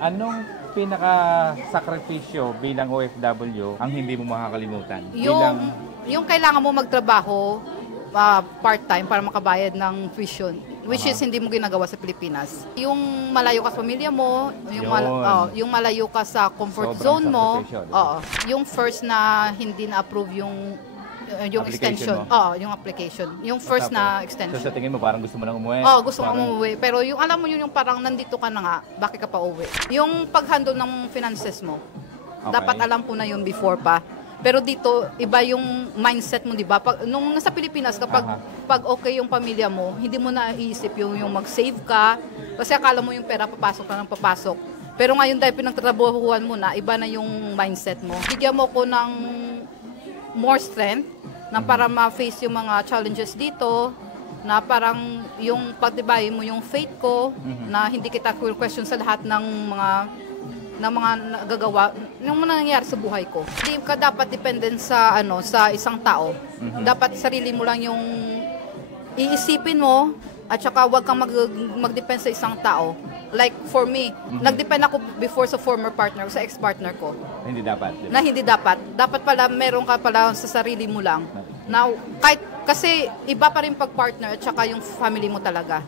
Anong pinaka-sakripisyo bilang OFW ang hindi mo makakalimutan? Yung kailangan mo magtrabaho part-time para makabayad ng tuition, which is hindi mo ginagawa sa Pilipinas. Yung malayo ka sa pamilya mo, yung malayo ka sa comfort zone mo, yung first na hindi na-approve yung extension. Yung application. Yung first na extension. So sa tingin mo parang gusto mo nang umuwi? Gusto mo umuwi. Pero yung alam mo yung parang nandito ka na nga, bakit ka pa uwi? Yung pag-handle ng finances mo, dapat alam ko na yun before pa. Pero dito, iba yung mindset mo, di ba? Nung nasa Pilipinas, pag okay yung pamilya mo, hindi mo na iisip yung mag-save ka. Kasi akala mo yung pera papasok ka ng papasok. Pero ngayon dahil pinagtatrabahuan mo na, iba na yung mindset mo. Bigyan mo ko ng more strength na para ma-face yung mga challenges dito, na parang yung pagtibayin mo yung faith ko, na hindi kita question sa lahat ng mga nagagawa, yung mga nangyayari sa buhay ko. Hindi ka dapat dependent sa sa isang tao. Dapat sarili mo lang yung iisipin mo, at saka wag kang mag-depend sa isang tao. Like for me, nag-depend ako before sa former partner, sa ex-partner ko. Hindi dapat. Diba? Na hindi dapat. Dapat pala meron ka pala sa sarili mo lang. Now, kasi iba pa rin pag partner at saka yung family mo talaga.